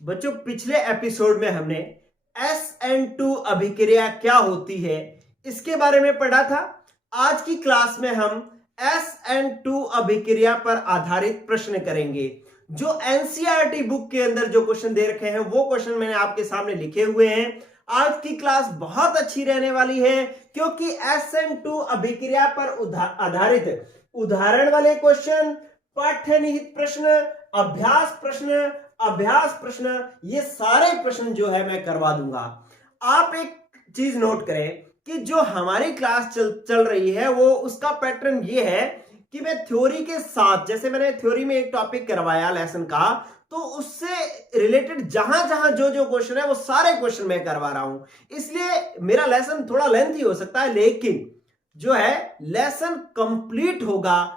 बच्चों, पिछले एपिसोड में हमने SN2 अभिक्रिया क्या होती है इसके बारे में पढ़ा था। आज की क्लास में हम SN2 अभिक्रिया पर आधारित प्रश्न करेंगे। जो एनसीईआरटी बुक के अंदर जो क्वेश्चन दे रखे हैं वो क्वेश्चन मैंने आपके सामने लिखे हुए हैं। आज की क्लास बहुत अच्छी रहने वाली है क्योंकि SN2 अभिक्रिया पर आधारित उदाहरण वाले क्वेश्चन, पाठ्य निहित प्रश्न, अभ्यास प्रश्न, ये सारे प्रश्न जो है मैं करवा दूंगा। आप एक चीज नोट करें कि जो हमारी क्लास चल रही है वो उसका पैटर्न ये है कि मैं थ्योरी के साथ, जैसे मैंने थ्योरी में एक टॉपिक करवाया लेसन का, तो उससे रिलेटेड जहां जहां जो जो क्वेश्चन है वो सारे क्वेश्चन मैं करवा रहा हूं। इसलिए मेरा लेसन थोड़ा लेंथी हो सकता है, लेकिन जो है लेसन कंप्लीट होगा।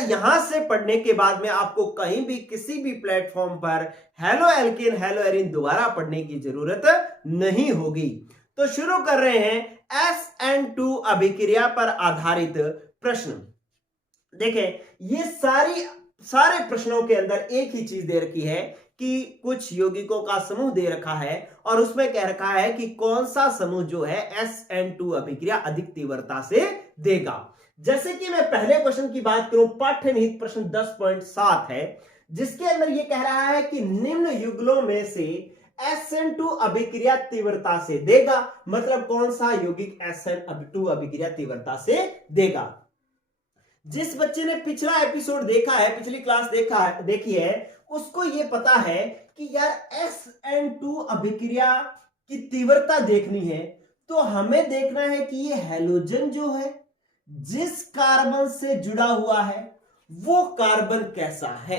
यहां से पढ़ने के बाद में आपको कहीं भी किसी भी प्लेटफॉर्म पर हेलो एल्केन हेलो एरिन दोबारा पढ़ने की जरूरत नहीं होगी। तो शुरू कर रहे हैं SN2 अभिक्रिया पर आधारित प्रश्न। देखें, ये सारे प्रश्नों के अंदर एक ही चीज दे रखी है कि कुछ यौगिकों का समूह दे रखा है और उसमें कह रखा है कि कौन सा समूह जो है SN2 अभिक्रिया अधिक तीव्रता से देगा। जैसे कि मैं पहले क्वेश्चन की बात करूं, पाठ्य निहित प्रश्न 10.7 है, जिसके अंदर यह कह रहा है कि निम्न युगलों में से SN2 अभिक्रिया तीव्रता से देगा। मतलब कौन सा यौगिक SN2 अभिक्रिया तीव्रता से देगा। जिस बच्चे ने पिछला एपिसोड देखा है, पिछली क्लास देखी है, उसको यह पता है कि यार SN2 अभिक्रिया की तीव्रता देखनी है तो हमें देखना है कि ये हैलोजन जो है जिस कार्बन से जुड़ा हुआ है वो कार्बन कैसा है।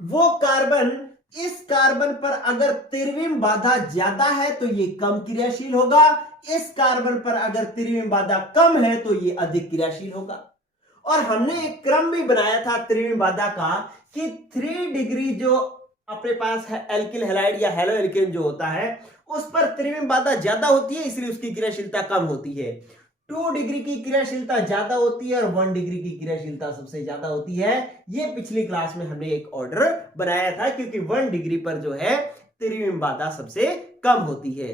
वो कार्बन, इस कार्बन पर अगर त्रिविम बाधा ज्यादा है तो ये कम क्रियाशील होगा, इस कार्बन पर अगर त्रिविम बाधा कम है तो ये अधिक क्रियाशील होगा। और हमने एक क्रम भी बनाया था त्रिविम बाधा का कि 3 डिग्री जो अपने पास है एल्किल हैलाइड या हेलो एल्केन जो होता है उस पर त्रिविम बाधा ज्यादा होती है, इसलिए उसकी क्रियाशीलता कम होती है। 2 डिग्री की क्रियाशीलता ज्यादा होती है और 1 डिग्री की क्रियाशीलता सबसे ज्यादा होती है। ये पिछली क्लास में हमने एक ऑर्डर बनाया था क्योंकि 1 डिग्री पर जो है त्रिविम बाधा सबसे कम होती है।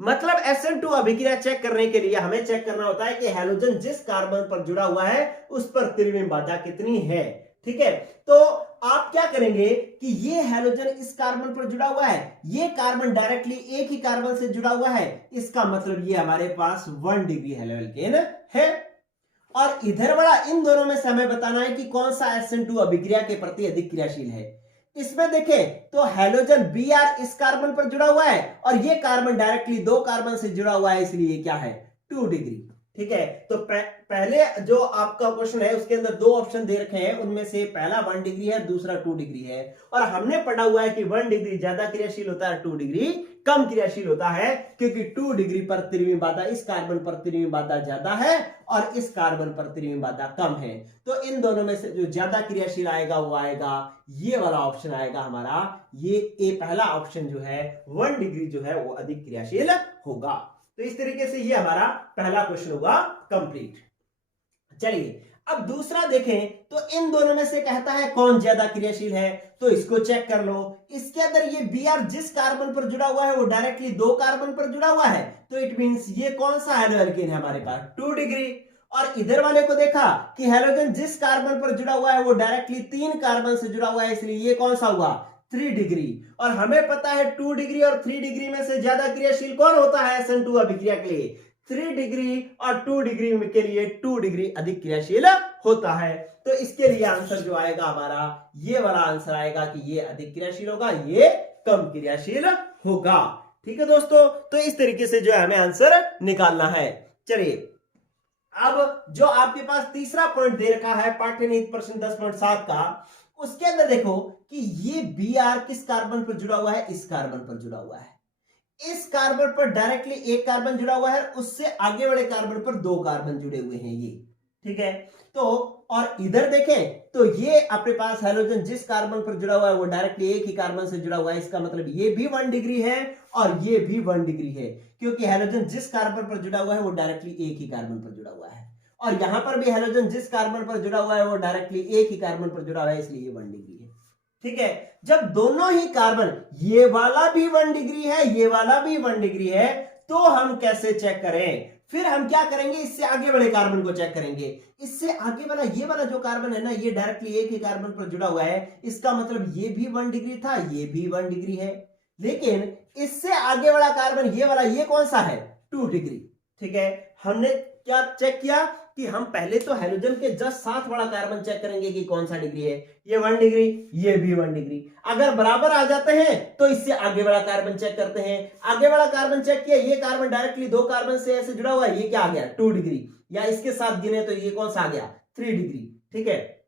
मतलब SN2 अभिक्रिया चेक करने के लिए हमें चेक करना होता है कि हैलोजन जिस कार्बन पर जुड़ा हुआ है उस पर त्रिविम बाधा कितनी है। ठीक है, तो आप क्या करेंगे कि ये हैलोजन इस कार्बन पर जुड़ा हुआ है, ये कार्बन डायरेक्टली एक ही कार्बन से जुड़ा हुआ है, इसका मतलब ये हमारे पास 1 डिग्री हेलो एल्केन है। और इधर वाला इन दोनों में से हमें बताना है कि कौन सा SN2 अभिक्रिया के प्रति अधिक क्रियाशील है। इसमें देखें तो हैलोजन Br इस कार्बन पर जुड़ा हुआ है और ये कार्बन डायरेक्टली 2 कार्बन से जुड़ा हुआ है, इसलिए क्या है 2 डिग्री। ठीक है, तो पहले जो आपका क्वेश्चन है उसके अंदर 2 ऑप्शन दे रखे हैं, उनमें से पहला 1 डिग्री है, दूसरा 2 डिग्री है। और हमने पढ़ा हुआ है कि 1 डिग्री ज्यादा क्रियाशील होता है, 2 डिग्री कम क्रियाशील होता है, क्योंकि 2 डिग्री पर त्रिविम बाधा, इस कार्बन पर त्रिविम बाधा ज्यादा है और इस कार्बन पर त्रिविम बाधा कम है। तो इन दोनों में से जो ज्यादा क्रियाशील आएगा वो आएगा ये वाला ऑप्शन आएगा हमारा, ये पहला ऑप्शन जो है 1 डिग्री जो है वो अधिक क्रियाशील होगा। तो इस तरीके से ये हमारा पहला क्वेश्चन होगा कंप्लीट। चलिए अब दूसरा देखें तो इन दोनों में से कहता है कौन ज्यादा क्रियाशील है, तो इसको चेक कर लो। इसके अंदर ये Br जिस कार्बन पर जुड़ा हुआ है वो डायरेक्टली 2 कार्बन पर जुड़ा हुआ है, तो इट मींस ये कौन सा हेलो एल्केन है हमारे पास 2 डिग्री। और इधर वाले को देखा कि हैलोजन जिस कार्बन पर जुड़ा हुआ है वो डायरेक्टली 3 कार्बन से जुड़ा हुआ है, इसलिए ये कौन सा हुआ 3 डिग्री। और हमें पता है 2 डिग्री और 3 डिग्री में से ज्यादा क्रियाशील कौन होता है SN2 अभिक्रिया के लिए 3 डिग्री, और 2 डिग्री के लिए 2 डिग्री अधिक क्रियाशील होता है। तो इसके लिए आंसर जो आएगा हमारा ये वाला आंसर आएगा कि ये अधिक क्रियाशील होगा, ये कम क्रियाशील होगा। ठीक है दोस्तों, तो इस तरीके से जो है हमें आंसर निकालना है। चलिए अब जो आपके पास तीसरा पॉइंट दे रखा है पाठ्य निहित प्रश्न 10.7 का, उसके अंदर देखो कि ये Br किस कार्बन पर जुड़ा हुआ है, इस कार्बन पर जुड़ा हुआ है। इस कार्बन पर डायरेक्टली एक कार्बन जुड़ा हुआ है, उससे आगे वाले कार्बन पर 2 कार्बन जुड़े हुए हैं ये। ठीक है, तो और इधर देखें तो ये अपने पास हैलोजन जिस कार्बन पर जुड़ा हुआ है वो डायरेक्टली एक ही कार्बन से जुड़ा हुआ है, इसका मतलब ये भी 1 डिग्री है और ये भी 1 डिग्री है, क्योंकि हैलोजन जिस कार्बन पर जुड़ा हुआ है वो डायरेक्टली एक ही कार्बन पर जुड़ा हुआ है। और यहां पर भी हैलोजन जिस कार्बन पर जुड़ा हुआ है वो डायरेक्टली एक ही कार्बन पर जुड़ा हुआ है, इसलिए ये 1 डिग्री है। ठीक है, जब दोनों ही कार्बन, ये वाला भी 1 डिग्री है, ये वाला भी 1 डिग्री है, तो हम कैसे चेक करें? फिर हम क्या करेंगे, इससे आगे वाले कार्बन को चेक करेंगे। इससे आगे वाला, ये वाला जो कार्बन है ना, ये डायरेक्टली एक ही कार्बन पर जुड़ा हुआ है, इसका मतलब ये भी 1 डिग्री था, ये भी 1 डिग्री है। लेकिन इससे आगे वाला कार्बन, ये वाला, ये कौन सा है? 2 डिग्री। ठीक है, हमने क्या चेक किया कि हम पहले तो हैलोजन के जस्ट साथ वाला कार्बन चेक करेंगे कि कौन सा डिग्री है। ये 1 डिग्री, ये भी 1 डिग्री। अगर बराबर आ जाते हैं तो इससे आगे वाला कार्बन चेक करते हैं। आगे वाला कार्बन चेक किया, ये कार्बन डायरेक्टली दो कार्बन से ऐसे जुड़ा हुआ है, ये क्या आ गया? 2 डिग्री। या इसके साथ गिने तो ये कौन सा आ गया? 3 डिग्री। ठीक है,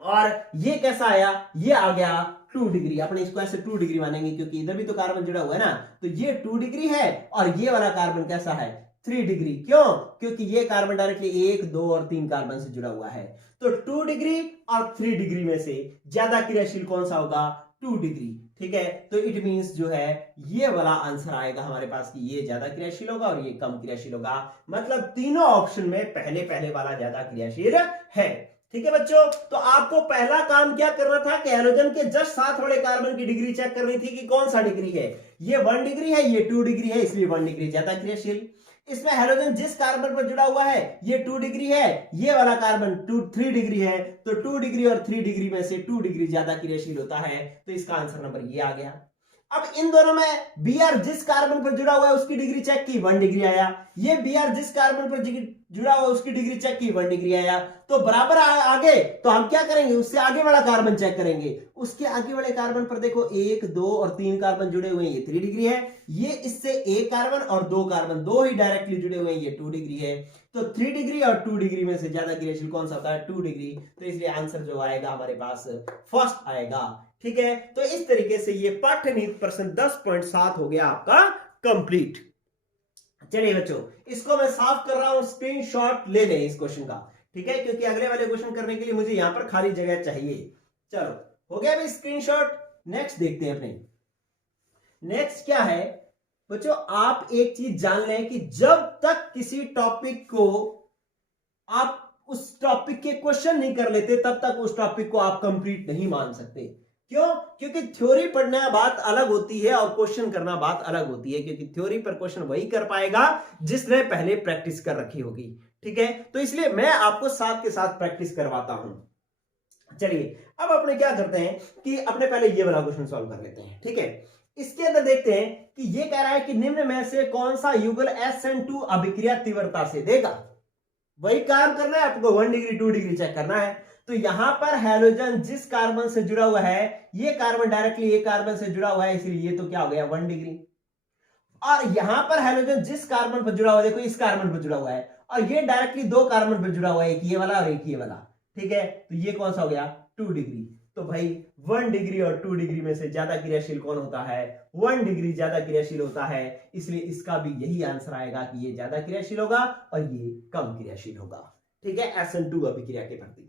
और ये कैसा आया? ये आ गया 2 डिग्री। अपने इसको ऐसे 2 डिग्री मानेंगे क्योंकि इधर भी तो कार्बन जुड़ा हुआ है ना, तो ये 2 डिग्री है और ये वाला कार्बन कैसा है? 3 डिग्री। क्यों? क्योंकि ये कार्बन डायरेक्टली 1, 2 और 3 कार्बन से जुड़ा हुआ है। तो 2 डिग्री और 3 डिग्री में से ज्यादा क्रियाशील कौन सा होगा? 2 डिग्री। ठीक है, तो इट मींस जो है ये वाला आंसर आएगा हमारे पास कि ये ज्यादा क्रियाशील होगा और ये कम क्रियाशील होगा। मतलब तीनों ऑप्शन में पहले वाला ज्यादा क्रियाशील है। ठीक है बच्चों, तो आपको पहला काम क्या करना था कि हैलोजन के जस्ट साथ वाले कार्बन की डिग्री चेक करनी थी कि कौन सा डिग्री है। ये 1 डिग्री है, ये 2 डिग्री है, इसलिए 1 डिग्री ज्यादा क्रियाशील। इसमें हैलोजन जिस कार्बन पर जुड़ा हुआ है ये 2 डिग्री है, ये वाला कार्बन 3 डिग्री है, तो 2 डिग्री और 3 डिग्री में से 2 डिग्री ज्यादा क्रियाशील होता है। तो इसका आंसर नंबर ये आ गया। अब इन दोनों में Br जिस कार्बन पर जुड़ा हुआ है उसकी डिग्री चेक की, 1 डिग्री आया। ये Br जिस कार्बन पर जुड़ा हुआ है उसकी डिग्री चेक की, 1 डिग्री आया। तो बराबर आगे, तो हम क्या करेंगे? उससे आगे वाला कार्बन चेक करेंगे। उसके आगे वाले कार्बन पर देखो 1, 2 और 3 कार्बन जुड़े हुए हैं, ये 3 डिग्री है। ये इससे एक कार्बन और 2 कार्बन, 2 ही डायरेक्टली जुड़े हुए हैं, ये 2 डिग्री है। तो 3 डिग्री और 2 डिग्री में से ज्यादा क्रियाशील कौन सा होता है? 2 डिग्री। तो इसलिए आंसर जो आएगा हमारे पास फर्स्ट आएगा। ठीक है, तो इस तरीके से ये पाठ्यनीति प्रश्न 10.7 हो गया आपका कंप्लीट। चलिए बच्चों, इसको मैं साफ कर रहा हूं, स्क्रीनशॉट ले लें इस क्वेश्चन का। ठीक है, क्योंकि अगले वाले क्वेश्चन करने के लिए मुझे यहां पर खाली जगह चाहिए। चलो, हो गया भाई स्क्रीनशॉट। नेक्स्ट देखते हैं अपने। नेक्स्ट क्या है बच्चों, आप एक चीज जान लें कि जब तक किसी टॉपिक को आप उस टॉपिक के क्वेश्चन नहीं कर लेते तब तक उस टॉपिक को आप कंप्लीट नहीं मान सकते। क्यों? क्योंकि थ्योरी पढ़ना बात अलग होती है और क्वेश्चन करना बात अलग होती है। क्योंकि थ्योरी पर क्वेश्चन वही कर पाएगा जिसने पहले प्रैक्टिस कर रखी होगी। ठीक है, तो इसलिए मैं आपको साथ के साथ प्रैक्टिस करवाता हूं। चलिए, अब अपने क्या करते हैं कि अपने पहले ये वाला क्वेश्चन सॉल्व कर लेते हैं। ठीक है, इसके अंदर देखते हैं कि ये कह रहा है कि निम्न में से कौन सा युगल SN2 अभिक्रिया तीव्रता से देगा। वही काम करना है आपको, 1 डिग्री 2 डिग्री चेक करना है। तो यहां पर हैलोजन जिस कार्बन से जुड़ा हुआ है, ये कार्बन डायरेक्टली एक कार्बन से जुड़ा हुआ है, इसलिए ये तो क्या हो गया? 1 डिग्री। और यहां पर हैलोजन जिस कार्बन पर जुड़ा हुआ है, देखो इस कार्बन पर जुड़ा हुआ है, और ये डायरेक्टली दो कार्बन पर जुड़ा हुआ है, एक ये वाला और एक ये वाला। ठीक है, तो ये कौन सा हो गया? 2 डिग्री। तो भाई 1 डिग्री और 2 डिग्री में से ज्यादा क्रियाशील कौन होता है? 1 डिग्री ज्यादा क्रियाशील होता है। इसलिए इसका भी यही आंसर आएगा कि ये ज्यादा क्रियाशील होगा और ये कम क्रियाशील होगा। ठीक है, SN2 अभिक्रिया के प्रति।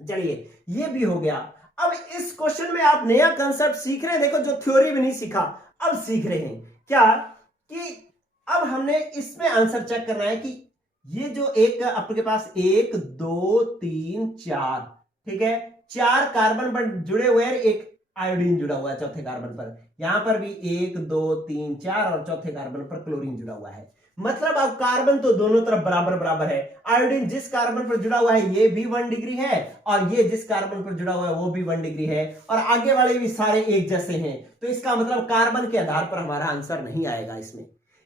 चलिए, ये भी हो गया। अब इस क्वेश्चन में आप नया कंसेप्ट सीख रहे हैं। देखो, जो थ्योरी भी नहीं सीखा अब सीख रहे हैं। क्या कि अब हमने इसमें आंसर चेक करना है कि ये जो एक आपके पास 1, 2, 3, 4, ठीक है, 4 कार्बन पर जुड़े हुए हैं, एक आयोडीन जुड़ा हुआ है चौथे कार्बन पर। यहां पर भी 1, 2, 3, 4 और चौथे कार्बन पर क्लोरीन जुड़ा हुआ है। मतलब अब कार्बन तो दोनों तरफ बराबर बराबर है। आयोडीन जिस कार्बन पर जुड़ा हुआ है ये भी 1 डिग्री है, और ये जिस कार्बन पर जुड़ा हुआ है वो भी 1 डिग्री है, और आगे वाले भी सारे एक जैसे हैं। तो इसका मतलब कार्बन के आधार पर हमारा आंसर नहीं आएगा।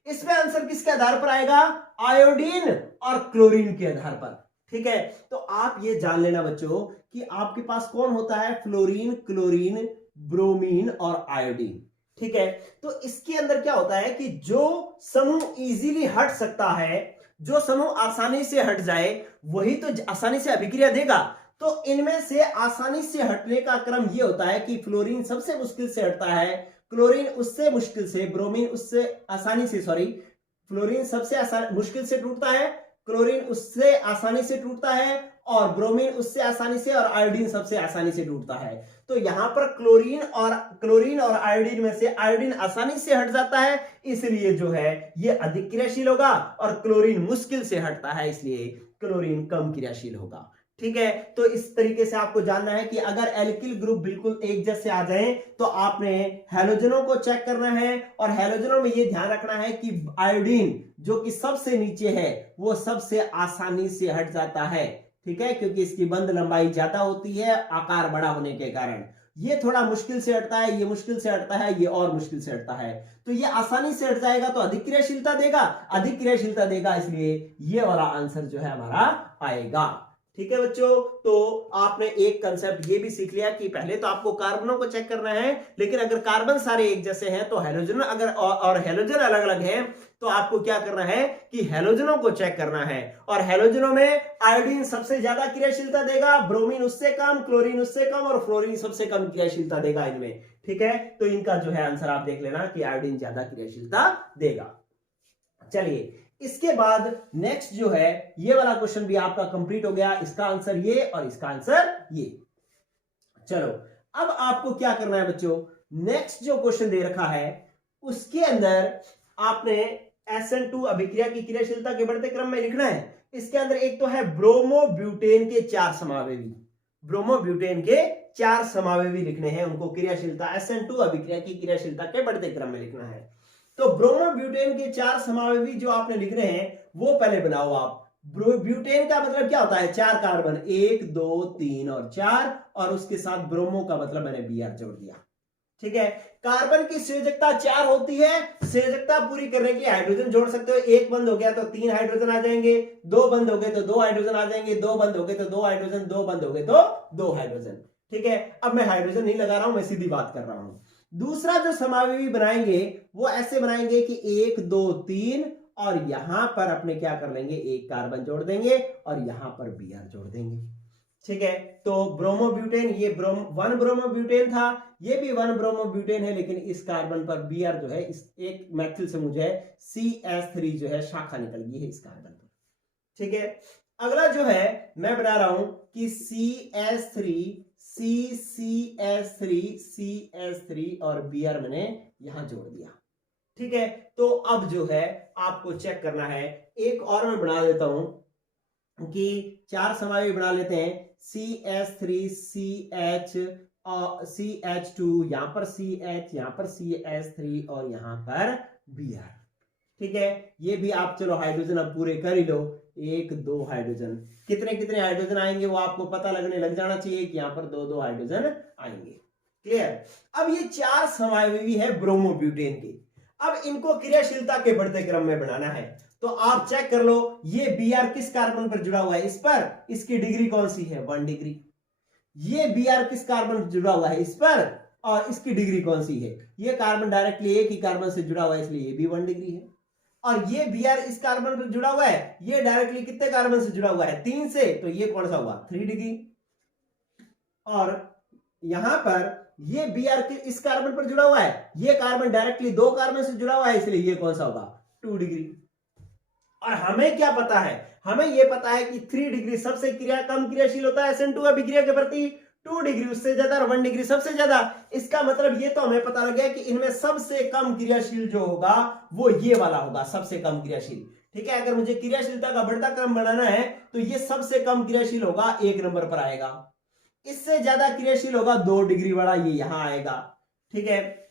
इसमें आंसर किसके आधार पर आएगा? आयोडीन और क्लोरीन के आधार पर। ठीक है, तो आप ये जान लेना बच्चों कि आपके पास कौन होता है? फ्लोरीन, क्लोरीन, ब्रोमीन और आयोडीन। ठीक है, तो इसके अंदर क्या होता है कि जो समूह इजीली हट सकता है, जो समूह आसानी से हट जाए, वही तो आसानी से अभिक्रिया देगा। तो इनमें से आसानी से हटने का क्रम यह होता है कि फ्लोरीन सबसे मुश्किल से हटता है, क्लोरीन उससे मुश्किल से, ब्रोमीन उससे आसानी से, फ्लोरीन सबसे मुश्किल से टूटता है, क्लोरीन उससे आसानी से टूटता है, और ब्रोमीन उससे आसानी से, और आयोडीन सबसे आसानी से टूटता है। तो यहां पर क्लोरीन और आयोडीन में से आयोडीन आसानी से हट जाता है, इसलिए जो है ये अधिक क्रियाशील होगा, और क्लोरीन मुश्किल से हटता है, इसलिए क्लोरीन कम क्रियाशील होगा। ठीक है, तो इस तरीके से आपको जानना है कि अगर एल्किल ग्रुप बिल्कुल एक जैसे आ जाए तो आपने हैलोजनों को चेक करना है, और हैलोजनों में यह ध्यान रखना है कि आयोडीन जो कि सबसे नीचे है वो सबसे आसानी से हट जाता है, ठीक है, क्योंकि इसकी बंध लंबाई ज्यादा होती है आकार बड़ा होने के कारण। ये थोड़ा मुश्किल से हटता है, ये मुश्किल से हटता है, ये और मुश्किल से हटता है। तो ये आसानी से हट जाएगा तो अधिक क्रियाशीलता देगा, अधिक क्रियाशीलता देगा, इसलिए ये वाला आंसर जो है हमारा आएगा। ठीक है बच्चों, तो आपने एक कंसेप्ट ये भी सीख लिया कि पहले तो आपको कार्बनों को चेक करना है, लेकिन अगर कार्बन सारे एक जैसे हैं तो हैलोजन अगर और हैलोजन अलग अलग हैं तो आपको क्या करना है कि हैलोजनों को चेक करना है। और हैलोजनों में आयोडीन सबसे ज्यादा क्रियाशीलता देगा, ब्रोमीन उससे कम, क्लोरीन उससे कम, और फ्लोरीन सबसे कम क्रियाशीलता देगा इनमें। ठीक है, तो इनका जो है आंसर आप देख लेना कि आयोडीन ज्यादा क्रियाशीलता देगा। चलिए, इसके बाद नेक्स्ट जो है ये वाला क्वेश्चन भी आपका कंप्लीट हो गया, इसका आंसर ये और इसका आंसर ये। चलो, अब आपको क्या करना है बच्चों, नेक्स्ट जो क्वेश्चन दे रखा है उसके अंदर आपने SN2 अभिक्रिया की क्रियाशीलता के बढ़ते क्रम में लिखना है। इसके अंदर एक तो है ब्रोमोब्यूटेन के 4 समावेवी, ब्रोमोब्यूटेन के 4 समावेवी लिखने हैं, उनको क्रियाशीलता SN2 अभिक्रिया की क्रियाशीलता के बढ़ते क्रम में लिखना है। तो ब्रोमोब्यूटेन के 4 समावेवी जो आपने लिख रहे हैं वो पहले बनाओ आप। ब्यूटेन का मतलब क्या होता है, 4 कार्बन, 1 2 3 और 4, और उसके साथ ब्रोमो का मतलब मैंने Br जोड़ दिया। ठीक है, कार्बन की संयोजकता 4 होती है, संयोजकता पूरी करने के लिए हाइड्रोजन जोड़ सकते हो। 1 बंद हो गया तो 3 हाइड्रोजन आ जाएंगे, 2 बंद हो गए तो 2 हाइड्रोजन आ जाएंगे, 2 बंद हो गए तो 2 हाइड्रोजन, 2 बंद हो गए तो 2 हाइड्रोजन। ठीक है, अब मैं हाइड्रोजन नहीं लगा रहा हूं, मैं सीधी बात कर रहा हूं। दूसरा जो समावेवी बनाएंगे वो ऐसे बनाएंगे कि 1 2 3 और यहां पर अपने क्या कर लेंगे, 1 कार्बन जोड़ देंगे और यहां पर Br जोड़ देंगे। ठीक है, तो ब्रोमोब्यूटेन, ये 1 ब्रोमोब्यूटेन था, ये भी 1 ब्रोमोब्यूटेन है, लेकिन इस कार्बन पर Br जो है, इस एक मैथिल से मुझे CH3 जो है शाखा निकल गई है इस कार्बन पर। ठीक है, अगला जो है मैं बना रहा हूं कि CH3 CH3 और Br मैंने यहां जोड़ दिया। ठीक है, तो अब जो है आपको चेक करना है, एक और मैं बना देता हूं कि 4 समावेवी बना लेते हैं, CH3 CH2, यहां पर CH, यहां पर CH3 और यहां पर Br। ठीक है, ये भी आप चलो हाइड्रोजन अब पूरे कर ही लो, 1 2 हाइड्रोजन, कितने कितने हाइड्रोजन आएंगे वो आपको पता लगने लग जाना चाहिए कि यहां पर 2 2 हाइड्रोजन आएंगे। क्लियर, अब ये 4 समावेवी है ब्रोमोब्यूटेन के, अब इनको क्रियाशीलता के बढ़ते क्रम में बनाना है। तो आप चेक कर लो, ये Br किस कार्बन पर जुड़ा हुआ है, इस पर, इसकी डिग्री कौन सी है, 1 डिग्री। ये Br किस कार्बन पर जुड़ा हुआ है, इस पर, और इसकी डिग्री कौन सी है, ये कार्बन डायरेक्टली एक ही कार्बन से जुड़ा हुआ है इसलिए ये भी 1 डिग्री है। और ये Br इस कार्बन पर जुड़ा हुआ है, ये डायरेक्टली कितने कार्बन से जुड़ा हुआ है, 3 से, तो ये कौन सा हुआ, 3 डिग्री। और यहां पर ये Br इस कार्बन पर जुड़ा हुआ है, ये कार्बन डायरेक्टली 2 कार्बन से जुड़ा हुआ है इसलिए ये कौन सा होगा, 2 डिग्री। और हमें क्या पता है, हमें यह पता है कि 3 डिग्री सबसे कम क्रियाशील होता है SN2 अभिक्रिया के प्रति, 2 डिग्री उससे ज्यादा और 1 डिग्री सबसे ज्यादा। इसका मतलब ये तो हमें पता लग गया कि इनमें सबसे कम क्रियाशील जो होगा वो ये वाला होगा, सबसे कम क्रियाशील। ठीक है, अगर मुझे क्रियाशीलता का बढ़ता क्रम बनाना है तो ये सबसे कम क्रियाशील होगा, 1 नंबर पर आएगा। इससे ज्यादा क्रियाशील होगा 2 डिग्री वाला, ये यहां आएगा। ठीक है,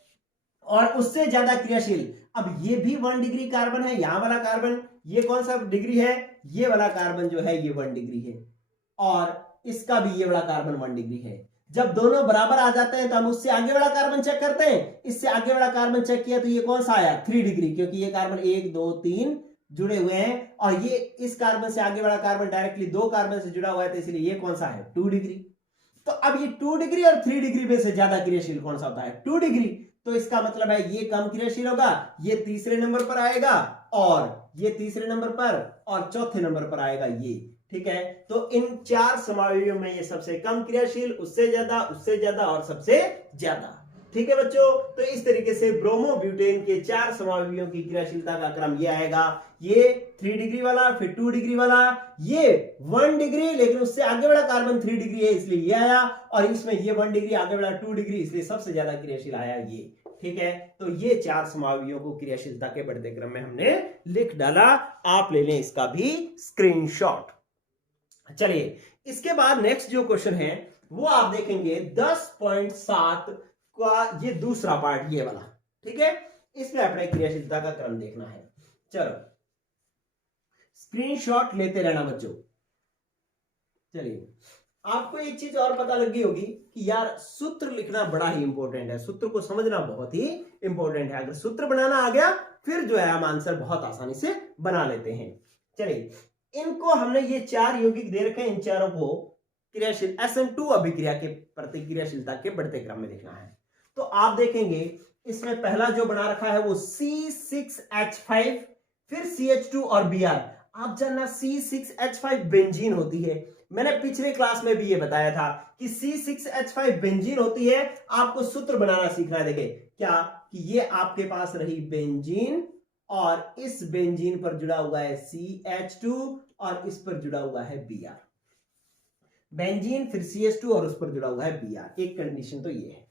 और उससे ज्यादा क्रियाशील, अब ये भी 1 डिग्री कार्बन है, यहां वाला कार्बन, ये कौन सा डिग्री है, ये वाला कार्बन जो है ये 1 डिग्री है, और इसका भी ये वाला कार्बन 1 डिग्री है। जब दोनों बराबर आ जाते हैं तो हम उससे आगे वाला कार्बन चेक करते हैं, इससे आगे वाला कार्बन चेक किया तो ये कौन सा आया, 3 डिग्री, क्योंकि ये कार्बन 1 2 3 जुड़े हुए हैं, और ये इस कार्बन से आगे वाला कार्बन डायरेक्टली 2 कार्बन से जुड़ा हुआ है, तो इसलिए ये कौन सा है, 2 डिग्री। तो अब ये 2 डिग्री और 3 डिग्री में से ज्यादा क्रियाशील कौन सा होता है, 2 डिग्री। तो इसका मतलब है ये कम क्रियाशील होगा, ये तीसरे नंबर पर आएगा, और ये तीसरे नंबर पर, और चौथे नंबर पर आएगा ये। ठीक है, तो इन 4 समावेवियों में ये सबसे कम क्रियाशील, उससे ज्यादा, उससे ज्यादा और सबसे ज्यादा। ठीक है बच्चों, तो इस तरीके से ब्रोमोब्यूटेन के 4 समावेवियों की क्रियाशीलता का क्रम ये आएगा, ये 3 डिग्री वाला, फिर 2 डिग्री वाला, ये 1 डिग्री लेकिन उससे आगे वाला कार्बन 3 डिग्री है इसलिए ये आया, और इसमें ये 1 डिग्री आगे वाला 2 डिग्री इसलिए सबसे ज्यादा क्रियाशील आया ये। ठीक है, तो ये 4 समावेवियों को क्रियाशीलता के बढ़ते क्रम में हमने लिख डाला, आप ले लें इसका भी स्क्रीनशॉट। चलिए, इसके बाद नेक्स्ट जो क्वेश्चन है वो आप देखेंगे 10.7 का ये दूसरा पार्ट, ये वाला, ठीक है। इसमें अपने क्रियाशीलता का क्रम देखना है। चलो स्क्रीनशॉट लेते रहना बच्चों। चलिए, आपको एक चीज और पता लग गई होगी कि यार सूत्र लिखना बड़ा ही इंपॉर्टेंट है, सूत्र को समझना बहुत ही इंपॉर्टेंट है। अगर सूत्र बनाना आ गया फिर जो है हम आंसर बहुत आसानी से बना लेते हैं। चलिए, इनको हमने ये 4 यौगिक दे रखे हैं, इन चारों को क्रियाशील SN2 अभिक्रिया के प्रतिक्रियाशीलता के बढ़ते क्रम में देखना है। तो आप देखेंगे इसमें पहला जो बना रखा है वो C6H5, फिर CH2 और Br। आप जानना C6H5 बेंजीन होती है। मैंने पिछले क्लास में भी ये बताया था कि C6H5 बेंजीन होती है। आपको सूत्र बनाना सीखना है। देखें क्या कि ये आपके पास रही बेंजीन और इस बेंजीन पर जुड़ा हुआ है CH2 और इस पर जुड़ा हुआ है Br। बेंजीन फिर CH2 और उस पर जुड़ा हुआ है Br। एक कंडीशन तो ये है।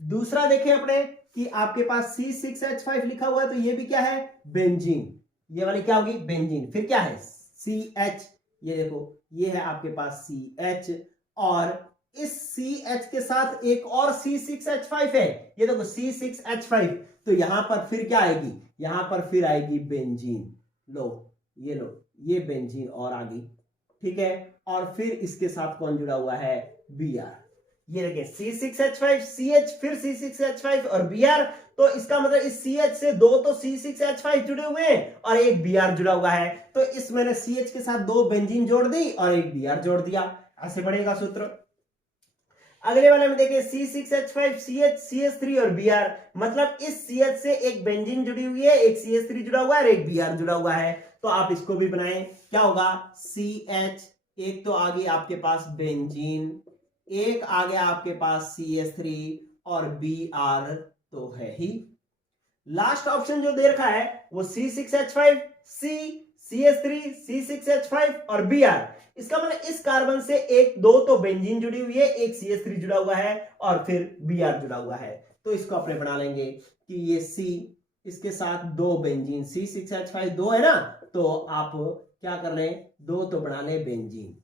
दूसरा देखें अपने कि आपके पास C6H5 लिखा हुआ है तो ये भी क्या है, बेंजीन। ये वाली क्या होगी, बेंजीन। फिर क्या है CH, ये देखो ये है आपके पास CH और इस CH के साथ एक और C6H5 है, ये देखो C6H5। तो यहां पर फिर क्या आएगी, यहां पर फिर आएगी बेंजीन। लो ये बेंजीन और आ गई, ठीक है। और फिर इसके साथ कौन जुड़ा हुआ है, Br। ये देखिए C6H5 CH फिर C6H5 और Br। तो इसका मतलब इस CH से दो तो C6H5 जुड़े हुए हैं और एक Br जुड़ा हुआ है। तो इस मैंने CH के साथ 2 बेंजीन जोड़ दी और एक Br जोड़ दिया। ऐसे बढ़ेगा सूत्र। अगले वाले में देखिए C6H5 CH CH3 और Br। मतलब इस CH से एक बेंजीन जुड़ी हुई है, एक CH3 जुड़ा हुआ है और एक Br जुड़ा हुआ है। तो आप इसको भी बनाएं। क्या होगा, CH, एक तो आ गई आपके पास बेंजीन, एक आ गया आपके पास CH3 और Br तो है ही। लास्ट ऑप्शन जो दे रखा है वो C6H5 C CH3 C6H5 और Br। इसका मतलब इस कार्बन से एक दो तो बेंजीन जुड़ी हुई है, एक CH3 जुड़ा हुआ है और फिर Br जुड़ा हुआ है। तो इसको अपने बना लेंगे कि ये C, इसके साथ 2 बेंजीन, C6H5 2 है ना, तो आप क्या कर रहे हैं, 2 तो बना ले बेंजीन,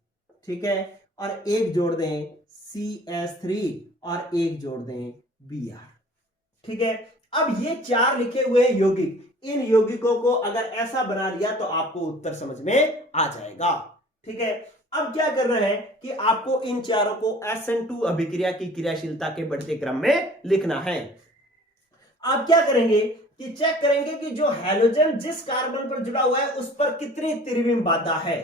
ठीक है, और एक जोड़ दें CH3 और एक जोड़ दें Br, ठीक है। अब ये 4 लिखे हुए यौगिक, इन यौगिकों को अगर ऐसा बना लिया तो आपको उत्तर समझ में आ जाएगा, ठीक है। अब क्या करना है कि आपको इन चारों को SN2 अभिक्रिया की क्रियाशीलता के बढ़ते क्रम में लिखना है। आप क्या करेंगे कि चेक करेंगे कि जो हैलोजन जिस कार्बन पर जुड़ा हुआ है उस पर कितनी त्रिविम बाधा है।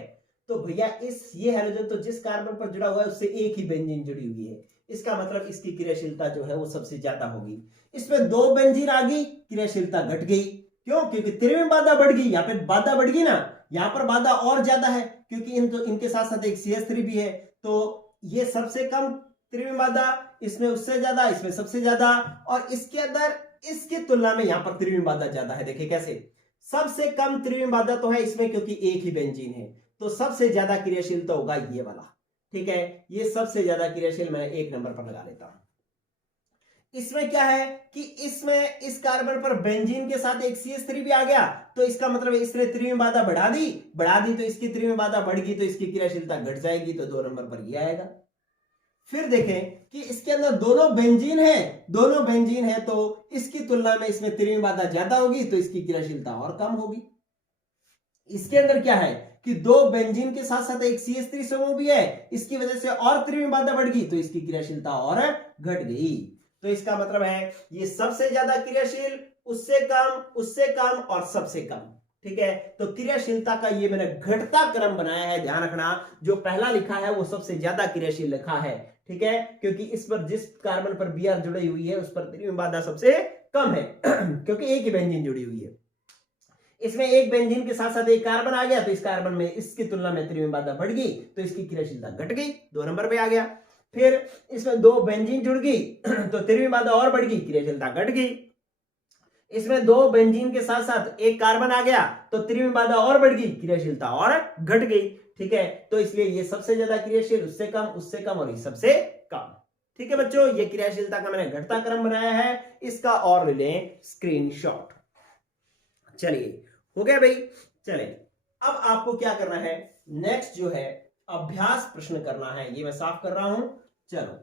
तो भैया ये हैलोजन तो जिस कार्बन पर जुड़ा हुआ है उससे एक ही बेंजीन जुड़ी हुई है, इसका मतलब इसकी क्रियाशीलता जो है वो सबसे ज्यादा होगी। इसमें 2 बेंजीन आ गई, क्रियाशीलता घट गई। क्यों, क्योंकि त्रिविम बाधा बढ़ गई, यहाँ पे बाधा बढ़ गई ना, यहाँ पर बाधा और ज्यादा है क्योंकि इनके साथ साथ एक CH3 भी है। तो ये सबसे कम त्रिविम बाधा, इसमें उससे ज्यादा, इसमें सबसे ज्यादा, और इसके अंदर इसकी तुलना में यहां पर त्रिविम बाधा ज्यादा है। देखिए कैसे, सबसे कम त्रिविम बाधा तो है इसमें क्योंकि एक ही बेंजीन है, तो सबसे ज्यादा क्रियाशील तो होगा ये वाला, ठीक है। ये सबसे ज्यादा क्रियाशील मैं 1 नंबर पर लगा लेता हूं। इसमें क्या है कि इसमें इस कार्बन पर बेंजीन के साथ एक CH3 भी आ गया, तो इसका मतलब इसने त्रिविम बाधा बढ़ा दी तो इसकी त्रिविम बाधा बढ़ गई तो इसकी क्रियाशीलता घट जाएगी, तो 2 नंबर पर ये आएगा। फिर देखें कि इसके अंदर दोनों बेंजीन है तो इसकी तुलना में इसमें त्रिविम बाधा ज्यादा होगी तो इसकी क्रियाशीलता और कम होगी। इसके अंदर क्या है कि 2 बेंजीन के साथ साथ एक CH3 समूह भी है, इसकी वजह से और त्रिविम बाधा बढ़ गई तो इसकी क्रियाशीलता और घट गई। तो इसका मतलब है ये सबसे ज्यादा क्रियाशील, उससे कम और सबसे कम, ठीक है। तो क्रियाशीलता का ये मैंने घटता क्रम बनाया है, ध्यान रखना। जो पहला लिखा है वो सबसे ज्यादा क्रियाशील लिखा है, ठीक है, क्योंकि इस पर जिस कार्बन पर Br जुड़ी हुई है उस पर त्रिविम बाधा सबसे कम है क्योंकि एक ही बेंजीन जुड़ी हुई है। इसमें एक बेंजीन के साथ साथ एक कार्बन आ गया तो इस कार्बन में इसकी तुलना में त्रिविम बाधा बढ़ गई तो इसकी क्रियाशीलता घट गई, 2 नंबर पे आ गया। फिर इसमें 2 बेंजीन जुड़ गई तो त्रिविम बाधा और बढ़ गई, क्रियाशीलता घट गई। इसमें 2 बेंजीन के साथ साथ एक कार्बन आ गया तो त्रिविम बाधा और बढ़ गई, क्रियाशीलता और घट गई, ठीक है। तो इसलिए ये सबसे ज्यादा क्रियाशील, उससे कम और ये सबसे कम, ठीक है बच्चों। ये क्रियाशीलता का मैंने घटता क्रम बनाया है, इसका और ले लें स्क्रीनशॉट। चलिए हो गया भाई। चलिए अब आपको क्या करना है, नेक्स्ट जो है अभ्यास प्रश्न करना है। ये मैं साफ कर रहा हूं। चलो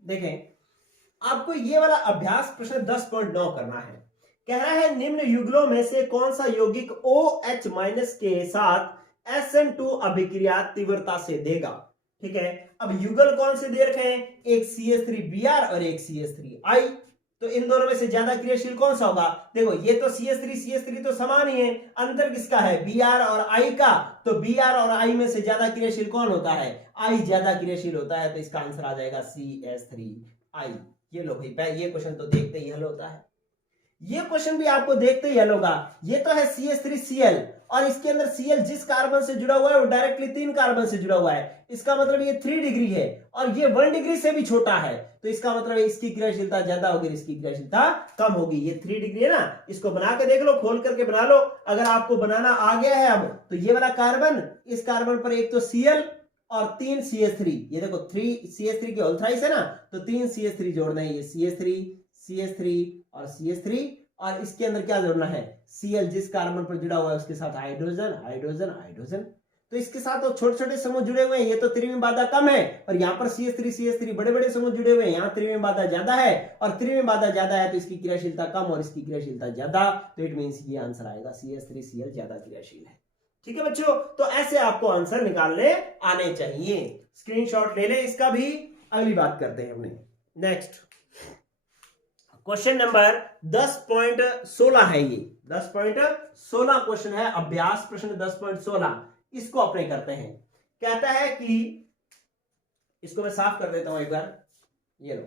देखें, आपको ये वाला अभ्यास प्रश्न 10.9 करना है। कह रहा है निम्न युगलों में से कौन सा यौगिक OH- के साथ SN2 अभिक्रिया तीव्रता से देगा। ठीक है, अब युगल कौन से दे रखे हैं, एक CH3Br और एक CH3I। तो इन दोनों में से ज्यादा क्रियाशील कौन सा होगा। देखो ये तो CH3 तो समान ही है, अंतर किसका है, Br और I का। तो Br और I में से ज्यादा क्रियाशील कौन होता है, I ज्यादा क्रियाशील होता है। तो इसका आंसर आ जाएगा CH3I। ये लो भाई, ये क्वेश्चन तो देखते ही हल होता है। ये क्वेश्चन भी आपको देखते ही हल होगा। ये तो है CH3Cl और इसके अंदर Cl जिस कार्बन से जुड़ा हुआ है वो डायरेक्टली 3 कार्बन से जुड़ा हुआ है। इसका मतलब ये 3 डिग्री है और ये 1 डिग्री से भी छोटा है। तो इसका मतलब इसकी क्रियाशीलता ज्यादा होगी, इसकी क्रियाशीलता कम होगी। ये 3 डिग्री है ना, इसको बना के देख लो, खोल करके बना लो। अगर आपको बनाना आ गया है अब, तो ये वाला कार्बन, इस कार्बन पर एक तो Cl और 3 CH3, ये देखो 3 CH3 के होल थ्राइस है ना, तो 3 CH3 जोड़ना है। ये CH3 CH3 और CH3 और इसके अंदर क्या जोड़ना है, Cl जिस कार्बन पर जुड़ा हुआ है उसके साथ हाइड्रोजन हाइड्रोजन हाइड्रोजन। तो इसके साथ तो छोटे छोटे समूह जुड़े हुए हैं, ये तो त्रिविम बाधा कम है और यहाँ पर CH3 बड़े बड़े समूह जुड़े हुए हैं, यहाँ त्रिविम बाधा ज्यादा है और त्रिविम बाधा ज्यादा है तो इसकी क्रियाशीलता कम और इसकी क्रियाशीलता ज्यादा। तो इट मींस ये आंसर आएगा CH3Cl ज्यादा क्रियाशील है। ठीक है बच्चों, तो ऐसे आपको आंसर निकालने आने चाहिए। स्क्रीनशॉट ले लें इसका भी। अगली बात करते हैं अपने नेक्स्ट क्वेश्चन नंबर 10.16 है। ये 10.16 क्वेश्चन है, अभ्यास प्रश्न 10.16। इसको अपने करते हैं। कहता है कि, इसको मैं साफ कर देता हूं एक बार, ये लो,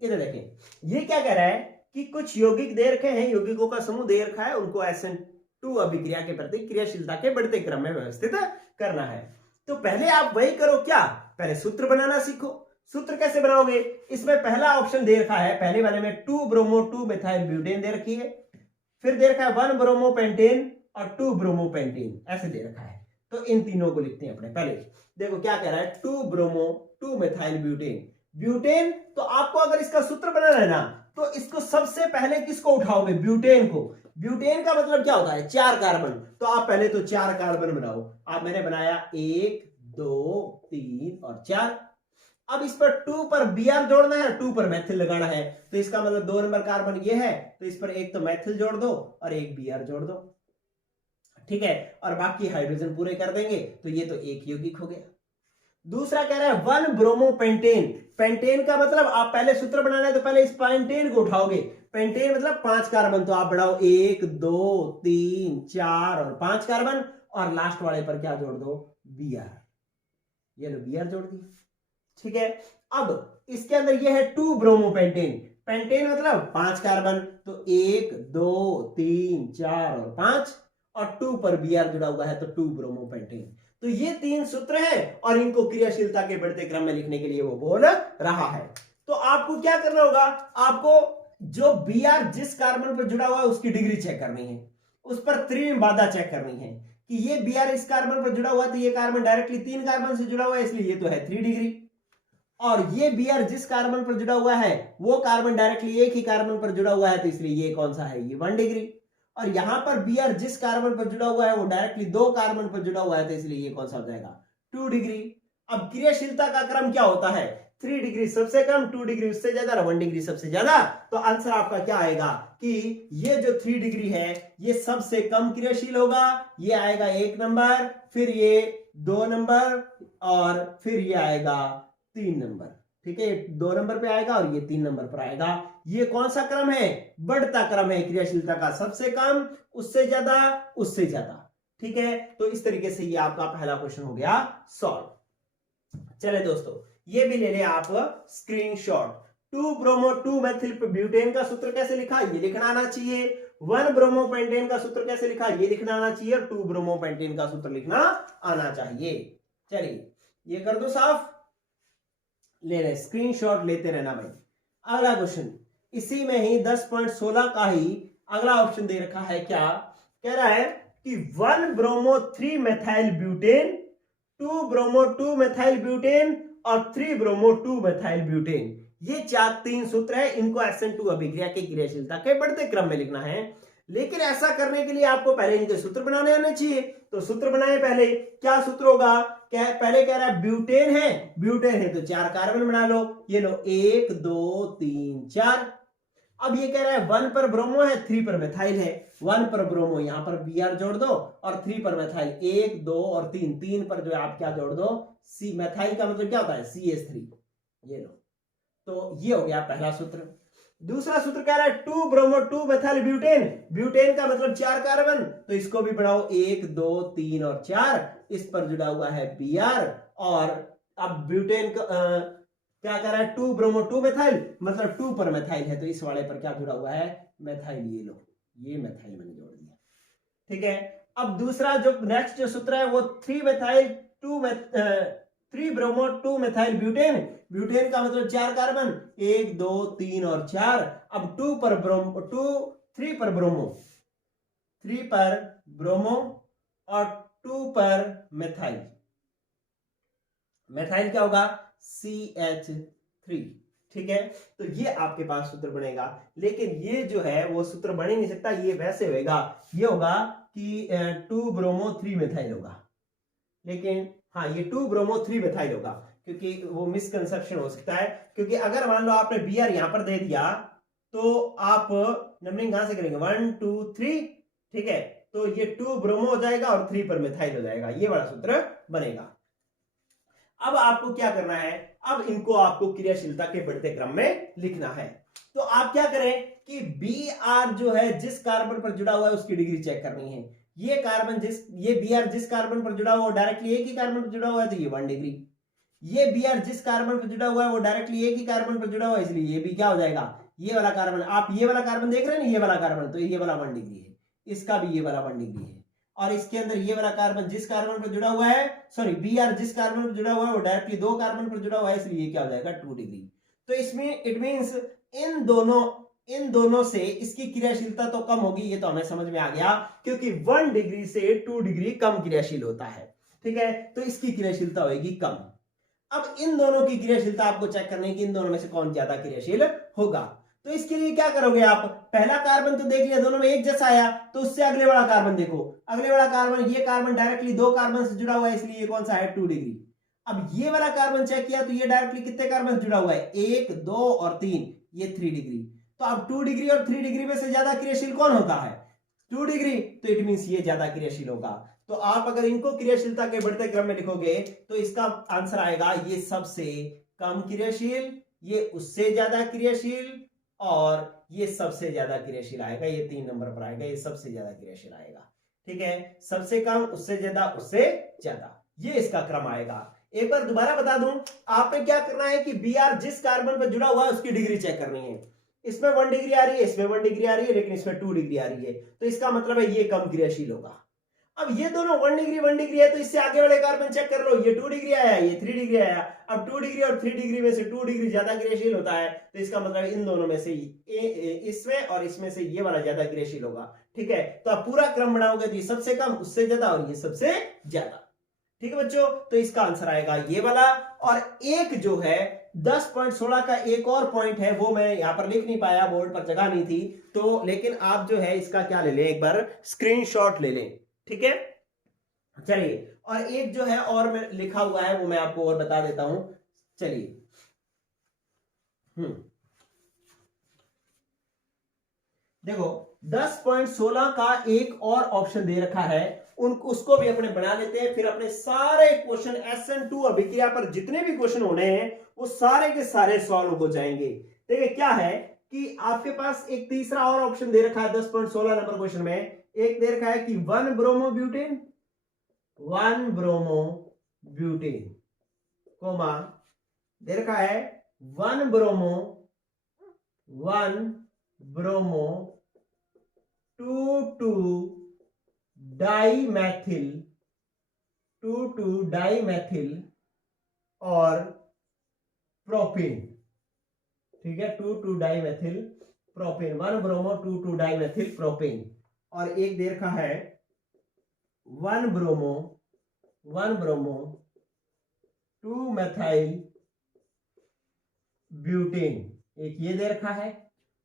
इधर देखें। ये क्या कह रहा है कि कुछ यौगिक दे रखे हैं, यौगिकों का समूह दे रखा है, उनको SN2 अभिक्रिया के प्रति क्रियाशीलता के बढ़ते क्रम में व्यवस्थित करना है। तो पहले आप वही करो, क्या, पहले सूत्र बनाना सीखो। सूत्र कैसे बनाओगे, इसमें पहला ऑप्शन दे रखा है, पहले वाले में 2 ब्रोमो 2 मिथाइल ब्यूटेन दे रखी है, फिर दे रखा है 1 ब्रोमो पेंटेन और 2 ब्रोमो पेंटेन, ऐसे दे रखा है। तो इन तीनों को लिखते हैं अपने। पहले देखो क्या कह रहा है, 2 ब्रोमो 2 मिथाइल ब्यूटेन। ब्यूटेन, तो आपको अगर इसका सूत्र बनाना है ना, तो इसको सबसे पहले किसको उठाओगे, ब्यूटेन को। ब्यूटेन का मतलब क्या होता है, 4 कार्बन। तो आप पहले तो 4 कार्बन बनाओ। आप, मैंने बनाया 1 2 3 और 4। अब इस पर 2 पर Br जोड़ना है, 2 पर मैथिल लगाना है। तो इसका मतलब 2 नंबर कार्बन ये है, तो इस पर एक तो मैथिल जोड़ दो और एक Br जोड़ दो। ठीक है, और बाकी हाइड्रोजन पूरे कर देंगे। तो ये तो एक यौगिक हो गया। दूसरा कह रहा है 1 ब्रोमो पेंटेन। पेंटेन का मतलब आप पहले सूत्र बनाना है तो पहले इस पेंटेन को उठाओगे। पेंटेन मतलब 5 कार्बन, तो आप बढ़ाओ 1 2 3 4 और 5 कार्बन और लास्ट वाले पर क्या जोड़ दो, Br। ये लो Br जोड़ दिया। ठीक है, अब इसके अंदर ये है 2 ब्रोमो पेंटेन। पेंटेन मतलब 5 कार्बन, तो 1 2 3 4 और 5 और 2 पर Br जुड़ा हुआ है तो 2 ब्रोमो पेंटेन। तो ये 3 सूत्र हैं और इनको क्रियाशीलता के बढ़ते क्रम में लिखने के लिए वो बोल रहा है। तो आपको क्या करना होगा, आपको जो Br जिस कार्बन पर जुड़ा हुआ है उसकी डिग्री चेक करनी है, उस पर त्रिविम बाधा चेक करनी है कि ये Br इस कार्बन पर जुड़ा हुआ है तो ये कार्बन डायरेक्टली 3 कार्बन से जुड़ा हुआ है, इसलिए ये तो है 3 डिग्री। और ये Br जिस कार्बन पर जुड़ा हुआ है वो कार्बन डायरेक्टली एक ही कार्बन पर जुड़ा हुआ है, तो इसलिए ये कौन सा है, ये 1 डिग्री। और यहां पर Br जिस कार्बन पर जुड़ा हुआ है वो डायरेक्टली 2 कार्बन पर जुड़ा हुआ है, तो इसलिए ये कौन सा हो जाएगा, 2 डिग्री। अब क्रियाशीलता का क्रम क्या होता है, 3 डिग्री सबसे कम, 2 डिग्री उससे ज्यादा, 1 डिग्री सबसे ज्यादा। तो आंसर आपका क्या आएगा कि ये जो 3 डिग्री है ये सबसे कम क्रियाशील होगा, ये आएगा 1 नंबर, फिर ये 2 नंबर और फिर ये आएगा 3 नंबर। ठीक है, 2 नंबर पे आएगा और ये 3 नंबर पर आएगा। ये कौन सा क्रम है, बढ़ता क्रम है क्रियाशीलता का, सबसे कम, उससे ज्यादा, उससे ज्यादा। ठीक है, तो इस तरीके से ये आपका पहला क्वेश्चन हो गया सॉल्व। चले दोस्तों, ये भी ले ले आप स्क्रीनशॉट। 2 ब्रोमो 2 मेथिल ब्यूटेन का सूत्र कैसे लिखा, ये लिखना आना चाहिए। 1 ब्रोमो पेंटेन का सूत्र कैसे लिखा, ये लिखना आना चाहिए। और 2 ब्रोमो पेंटेन का सूत्र लिखना आना चाहिए। चलिए ये कर दो साफ, ले रहे स्क्रीनशॉट लेते रहना भाई। अगला क्वेश्चन इसी में ही 10.16 का ही अगला ऑप्शन दे रखा है, क्या कह रहा है कि 1 bromo 3 methyl butane, 2 bromo 2 methyl butane और 3 ब्रोमो 2 मेथाइल ब्यूटेन। ये 3 सूत्र है, इनको SN2 अभिक्रिया की क्रियाशीलता के बढ़ते क्रम में लिखना है। लेकिन ऐसा करने के लिए आपको पहले इनके सूत्र बनाने आने चाहिए। तो सूत्र बनाए पहले, क्या सूत्र होगा? पहले कह रहा है ब्यूटेन है, ब्यूटेन है तो 4 कार्बन बना लो, ये लो 1 2 3 4। अब ये कह रहा है 1 पर ब्रोमो है, 3 पर मिथाइल है, 1 पर ब्रोमो यहां पर Br जोड़ दो और 3 पर मिथाइल, 1 2 और 3, 3 पर जो है आप क्या जोड़ दो? C। मिथाइल का मतलब क्या होता है? CH3। ये लो, तो ये हो गया पहला सूत्र। दूसरा सूत्र कह रहा है 2 ब्रोमो 2 मिथाइल ब्यूटेन, ब्यूटेन का मतलब 4 कार्बन, तो इसको भी बढ़ाओ 1 2 3 और 4, इस पर जुड़ा हुआ है Br। और अब ब्यूटेन का क्या कर रहा है? 2 ब्रोमो 2 मिथाइल, मतलब 2 पर मिथाइल है, तो इस वाले पर क्या जुड़ा हुआ है? मिथाइल। ये लो, ये मिथाइल मैंने जोड़ दिया, ठीक है। अब दूसरा जो नेक्स्ट जो सूत्र है वो 3 methyl 3 bromo 2 methyl butane, butane का मतलब 4 कार्बन, 1 2 3 और 4। अब 2 पर ब्रोमो 3 पर ब्रोमो, 3 पर ब्रोमो और 2 पर मिथाइल, मिथाइल क्या होगा? CH3, ठीक है। तो ये आपके पास सूत्र बनेगा। लेकिन ये जो है वो सूत्र बन ही नहीं सकता, ये वैसे होगा, ये होगा कि 2 ब्रोमो 3 मिथाइल होगा। लेकिन हाँ, ये 2 ब्रोमो 3 मिथाइल होगा, क्योंकि वो मिसकंसेप्शन हो सकता है। क्योंकि अगर मान लो आपने Br यहां पर दे दिया तो आप नंबरिंग कहां से करेंगे? 1 2 3, ठीक है। तो ये 2 ब्रोमो हो जाएगा और 3 पर मिथाइल हो जाएगा, ये वाला सूत्र बनेगा। अब आपको क्या करना है? अब इनको आपको क्रियाशीलता के बढ़ते क्रम में लिखना है। तो आप क्या करें कि Br जो है जिस कार्बन पर जुड़ा हुआ है उसकी डिग्री चेक करनी है। ये Br जिस कार्बन पर जुड़ा हुआ है डायरेक्टली एक ही कार्बन पर जुड़ा हुआ है, तो ये 1 डिग्री। ये Br जिस कार्बन पर जुड़ा हुआ है वो डायरेक्टली एक ही कार्बन पर जुड़ा हुआ है, इसलिए ये भी क्या हो जाएगा? ये वाला कार्बन, आप ये वाला कार्बन देख रहे हैं ना, ये वाला कार्बन, तो ये वाला 1 डिग्री है, इसका भी ये वाला 1 डिग्री है। और इसके अंदर ये वाला कार्बन जिस कार्बन पर जुड़ा हुआ है, सॉरी Br जिस कार्बन पर जुड़ा हुआ है वो डायरेक्टली 2 कार्बन पर जुड़ा हुआ है, इसलिए क्या हो जाएगा? 2 डिग्री। तो इसमें इट मींस इन दोनों से इसकी क्रियाशीलता तो कम होगी, ये तो हमें समझ में आ गया, क्योंकि 1 डिग्री से 2 डिग्री कम क्रियाशील होता है, ठीक है। तो इसकी क्रियाशीलता होगी कम। अब इन दोनों की क्रियाशीलता आपको चेक करनी है कि इन दोनों में से कौन ज्यादा क्रियाशील होगा। तो इसके लिए क्या करोगे आप? पहला कार्बन तो देख लिया, दोनों में एक जैसा आया, तो उससे अगले वाला कार्बन देखो। अगले वाला कार्बन, ये कार्बन डायरेक्टली 2 कार्बन से जुड़ा हुआ है, इसलिए ये कौन सा है? 2 डिग्री। अब ये वाला कार्बन चेक किया तो ये डायरेक्टली कितने कार्बन से जुड़ा हुआ है? 1 2 और 3, ये 3 डिग्री। तो अब 2 डिग्री और 3 डिग्री में से ज्यादा क्रियाशील कौन होता है? 2 डिग्री। तो इट मींस ये ज्यादा क्रियाशील होगा। तो आप अगर इनको क्रियाशीलता के बढ़ते क्रम में लिखोगे तो इसका आंसर आएगा ये सबसे कम क्रियाशील, ये उससे ज्यादा क्रियाशील, और ये सबसे ज्यादा क्रियाशील आएगा। ये 3 नंबर पर आएगा, ये सबसे ज्यादा क्रियाशील आएगा, ठीक है। सबसे कम, उससे ज्यादा, उससे ज्यादा, ये इसका क्रम आएगा। एक बार दोबारा बता दूं, आपने क्या करना है कि Br जिस कार्बन पर जुड़ा हुआ है उसकी डिग्री चेक करनी है। इसमें 1 डिग्री आ रही है, इसमें 1 डिग्री आ रही है, लेकिन इसमें 2 डिग्री आ रही है, तो इसका मतलब है ये कम क्रियाशील होगा। अब ये दोनों 1 डिग्री है, तो इससे आगे वाले कार्बन चेक कर लो, ये 2 डिग्री आया, ये 3 डिग्री आया। अब 2 डिग्री और 3 डिग्री में से 2 डिग्री ज्यादा क्रियाशील होता है, तो इसका मतलब इन दोनों में से इसमें और इसमें से ये वाला ज्यादा क्रियाशील होगा, ठीक है। तो आप पूरा क्रम बनाओगे तो ये सबसे कम, उससे ज्यादा और ये सबसे ज्यादा, ठीक है बच्चों। तो इसका आंसर आएगा ये वाला। और एक जो है 10.16 का एक और पॉइंट है, वो मैं यहां पर लिख नहीं पाया, बोर्ड पर जगह नहीं थी, तो लेकिन आप जो है इसका क्या ले लें, एक बार स्क्रीनशॉट ले लें, ठीक है। चलिए, और एक जो है और मैं लिखा हुआ है वो मैं आपको और बता देता हूं। चलिए, देखो 10.16 का एक और ऑप्शन दे रखा है, उसको भी अपने बना लेते हैं, फिर अपने सारे क्वेश्चन SN2 अभिक्रिया पर जितने भी क्वेश्चन होने हैं वो सारे के सारे सॉल्व हो जाएंगे। देखिए क्या है कि आपके पास एक तीसरा और ऑप्शन दे रखा है 10.16 नंबर क्वेश्चन में। एक दे रखा है कि 1 bromo butane, 1 bromo butane, comma दे रखा है 1 ब्रोमो 2 डाइमेथिल और प्रोपेन, ठीक है। 2 dimethyl propane, 1 bromo 2 dimethyl propane. और एक दे रखा है 1 ब्रोमो 2 methyl ब्यूटेन, एक ये दे रखा है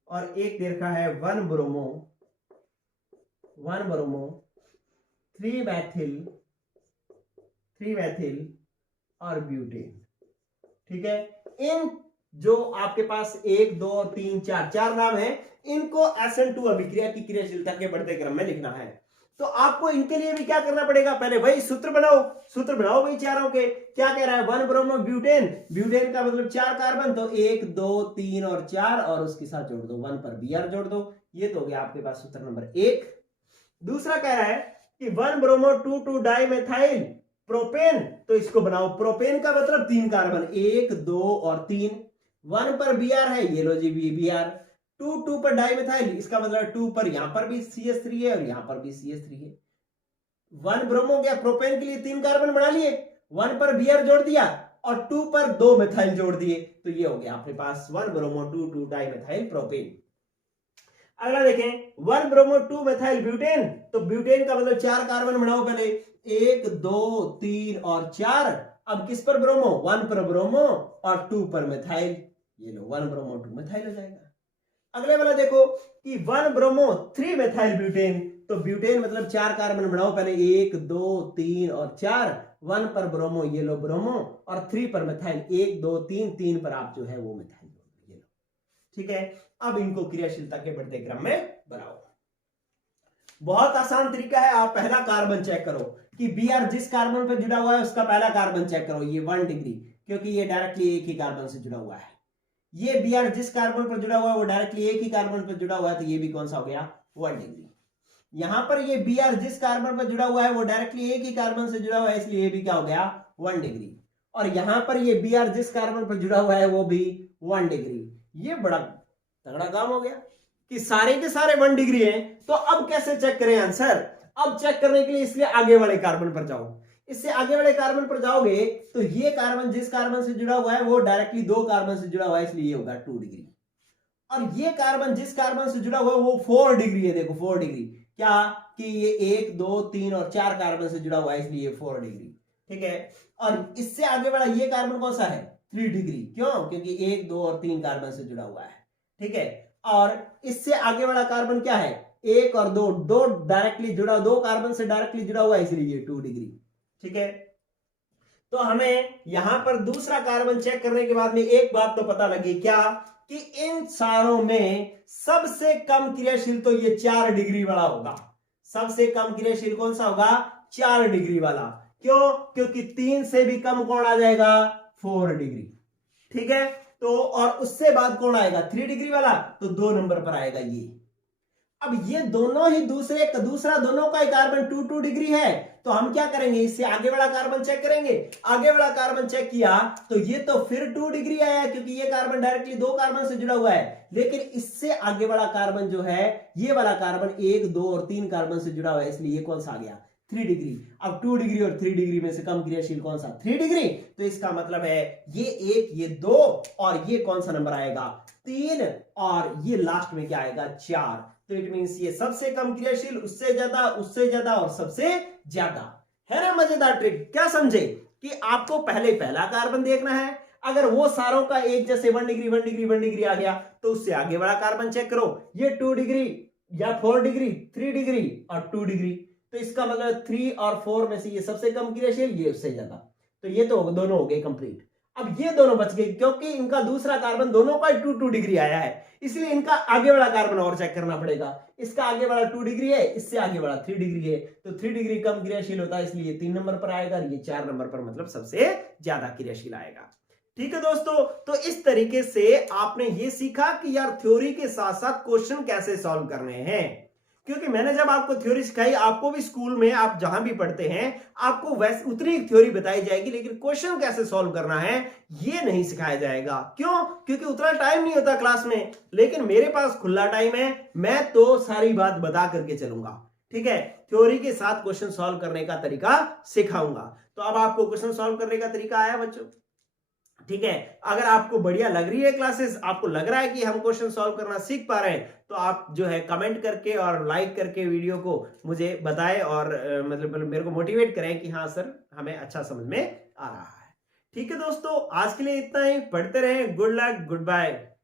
और एक दे रखा है 1 ब्रोमो 3 मैथिल और ब्यूटेन। ठीक है, इन जो आपके पास 1 2 3 4 नाम है, इनको SN2 अभिक्रिया की क्रियाशीलता के बढ़ते क्रम में लिखना है। तो आपको इनके लिए भी क्या करना पड़ेगा, पहले वही सूत्र बनाओ भाई चारों के। क्या कह रहा है, 1 ब्रोमो ब्यूटेन, ब्यूटेन का मतलब 4 कार्बन, तो 1 2 3 और 4 और उसके साथ जोड़ दो 1 पर Br जोड़ दो। ये तो हो गया आपके पास सूत्र नंबर 1। दूसरा कह रहा है कि 1 ब्रोमो 2 डाई मेथाइल प्रोपेन, तो इसको बनाओ। प्रोपेन का मतलब 3 कार्बन, 1 2 और 3, 1 पर Br है, ये लो जी Br, 2 पर डाइमेथाइल, इसका मतलब 2 पर यहां पर भी CH3 है और यहां पर भी CH3 है। 1 ब्रोमो गया, प्रोपेन के लिए 3 कार्बन बना लिए, 1 पर Br जोड़ दिया और 2 पर 2 मेथाइल जोड़ दिए, तो ये हो गया आपके पास 1 ब्रोमो 2 डाइमेथाइल प्रोपेन। अगला देखें, 1 ब्रोमो 2 मेथाइल ब्यूटेन, तो ब्यूटेन का मतलब 4 कार्बन बनाओ पहले, 1 2 3 और 4। अब किस पर ब्रोमो, 1 पर ब्रोमो और 2 पर मेथाइल, ये लो 1 ब्रोमो 2 मेथाइल हो जाएगा। अगले वाला देखो कि 1 ब्रोमो 3 मेथाइल ब्यूटेन, तो ब्यूटेन मतलब 4 कार्बन बनाओ पहले, 1 2 3 और 4, 1 पर ब्रोमो, ये लो ब्रोमो, और 3 पर मेथाइल, 1 2 3, 3 पर आप जो है वो मेथाइल, ये लो। ठीक है, अब इनको क्रियाशीलता के बढ़ते क्रम में बनाओ। बहुत आसान तरीका है, आप पहला कार्बन चेक करो कि Br जिस कार्बन पर जुड़ा हुआ है उसका पहला कार्बन चेक करो, ये 1 डिग्री, क्योंकि ये डायरेक्टली एक ही कार्बन से जुड़ा हुआ है। ये Br जिस कार्बन पर जुड़ा हुआ है वो डायरेक्टली एक ही कार्बन पर जुड़ा हुआ है, तो ये भी कौन सा हो गया, 1 डिग्री। यहां पर ये Br जिस कार्बन पर जुड़ा हुआ है वो डायरेक्टली एक ही कार्बन से जुड़ा हुआ है, इसलिए ये भी क्या हो गया, 1 डिग्री। और यहां पर ये Br जिस कार्बन पर जुड़ा हुआ है वो भी 1 डिग्री। ये बड़ा तगड़ा काम हो गया कि सारे के सारे 1 डिग्री हैं। तो अब कैसे चेक करें आंसर, अब चेक करने के लिए इसलिए आगे वाले कार्बन पर जाओ। इससे आगे वाले कार्बन पर जाओगे तो ये कार्बन जिस कार्बन से जुड़ा हुआ है वो डायरेक्टली 2 कार्बन से जुड़ा हुआ है, इसलिए ये होगा 2 डिग्री। और ये कार्बन जिस कार्बन से जुड़ा हुआ है वो 4 डिग्री है, देखो 4 डिग्री, क्या कि ये 1 2 3 और 4 कार्बन से जुड़ा हुआ है, इसलिए 4 डिग्री। ठीक है, और इससे आगे वाला ये कार्बन कौन सा है, 3 डिग्री, क्यों, क्योंकि 1 2 और 3 कार्बन से जुड़ा हुआ है। ठीक है, और इससे आगे वाला कार्बन क्या है, 1 और 2, 2 डायरेक्टली जुड़ा, 2 कार्बन से डायरेक्टली जुड़ा हुआ है, इसलिए 2 डिग्री। ठीक है, तो हमें यहां पर दूसरा कार्बन चेक करने के बाद में एक बात तो पता लगी, क्या कि इन सारों में सबसे कम क्रियाशील तो ये 4 डिग्री वाला होगा। सबसे कम क्रियाशील कौन सा होगा, 4 डिग्री वाला। क्यों, क्योंकि 3 से भी कम कौन आ जाएगा, 4 डिग्री। ठीक है, तो और उससे बाद कौन आएगा, 3 डिग्री वाला, तो 2 नंबर पर आएगा ये। अब ये दोनों ही दूसरा दोनों का कार्बन 2 डिग्री है, तो हम क्या करेंगे, इससे आगे वाला कार्बन चेक करेंगे। आगे वाला कार्बन चेक किया तो ये तो फिर 2 डिग्री आया, क्योंकि ये कार्बन डायरेक्टली 2 कार्बन से जुड़ा हुआ है। लेकिन इससे आगे वाला कार्बन जो है, ये वाला कार्बन 1 2 और 3 कार्बन से जुड़ा हुआ है, इसलिए ये कौन सा आ गया, 3 डिग्री। अब 2 डिग्री और 3 डिग्री में से कम क्रियाशील कौन सा, 3 डिग्री। तो इसका मतलब है ये 1 ये 2 और ये कौन सा नंबर आएगा, 3, और ये लास्ट में क्या आएगा, 4। तो इट मींस ये सबसे कम क्रियाशील, उससे ज्यादा और सबसे ज्यादा। है ना मजेदार ट्रिक, क्या समझे कि आपको पहले पहला कार्बन देखना है, अगर वो सारों का एक जैसे 1 डिग्री 1 डिग्री 1 डिग्री आ गया तो उससे आगे वाला कार्बन चेक करो, ये 2 डिग्री या 4 डिग्री, 3 डिग्री और 2 डिग्री, तो इसका मतलब 3 और 4 में से ये सबसे कम क्रियाशील, ये उससे ज्यादा, तो ये तो दोनों हो गए कंप्लीट। अब ये दोनों बच गए, क्योंकि इनका दूसरा कार्बन दोनों का 2 डिग्री आया है, इसलिए इनका आगे वाला कार्बन और चेक करना पड़ेगा। इसका आगे वाला 2 डिग्री है, इससे आगे वाला 3 डिग्री है, तो 3 डिग्री कम क्रियाशील होता है, इसलिए 3 नंबर पर आएगा, ये 4 नंबर पर मतलब सबसे ज्यादा क्रियाशील आएगा। ठीक है दोस्तों, तो इस तरीके से आपने ये सीखा कि यार थ्योरी के साथ साथ क्वेश्चन कैसे सॉल्व करने हैं। क्योंकि मैंने जब आपको थ्योरी सिखाई, आपको भी स्कूल में आप जहां भी पढ़ते हैं आपको वैसे उतनी थ्योरी बताई जाएगी, लेकिन क्वेश्चन कैसे सॉल्व करना है ये नहीं सिखाया जाएगा। क्यों, क्योंकि उतना टाइम नहीं होता क्लास में, लेकिन मेरे पास खुला टाइम है, मैं तो सारी बात बता करके चलूंगा। ठीक है, थ्योरी के साथ क्वेश्चन सॉल्व करने का तरीका सिखाऊंगा। तो अब आपको क्वेश्चन सॉल्व करने का तरीका आया बच्चों। ठीक है, अगर आपको बढ़िया लग रही है क्लासेस, आपको लग रहा है कि हम क्वेश्चन सॉल्व करना सीख पा रहे हैं, तो आप जो है कमेंट करके और लाइक करके वीडियो को मुझे बताएं और मतलब मेरे को मोटिवेट करें कि हाँ सर हमें अच्छा समझ में आ रहा है। ठीक है दोस्तों, आज के लिए इतना ही। पढ़ते रहें। Good luck, good bye.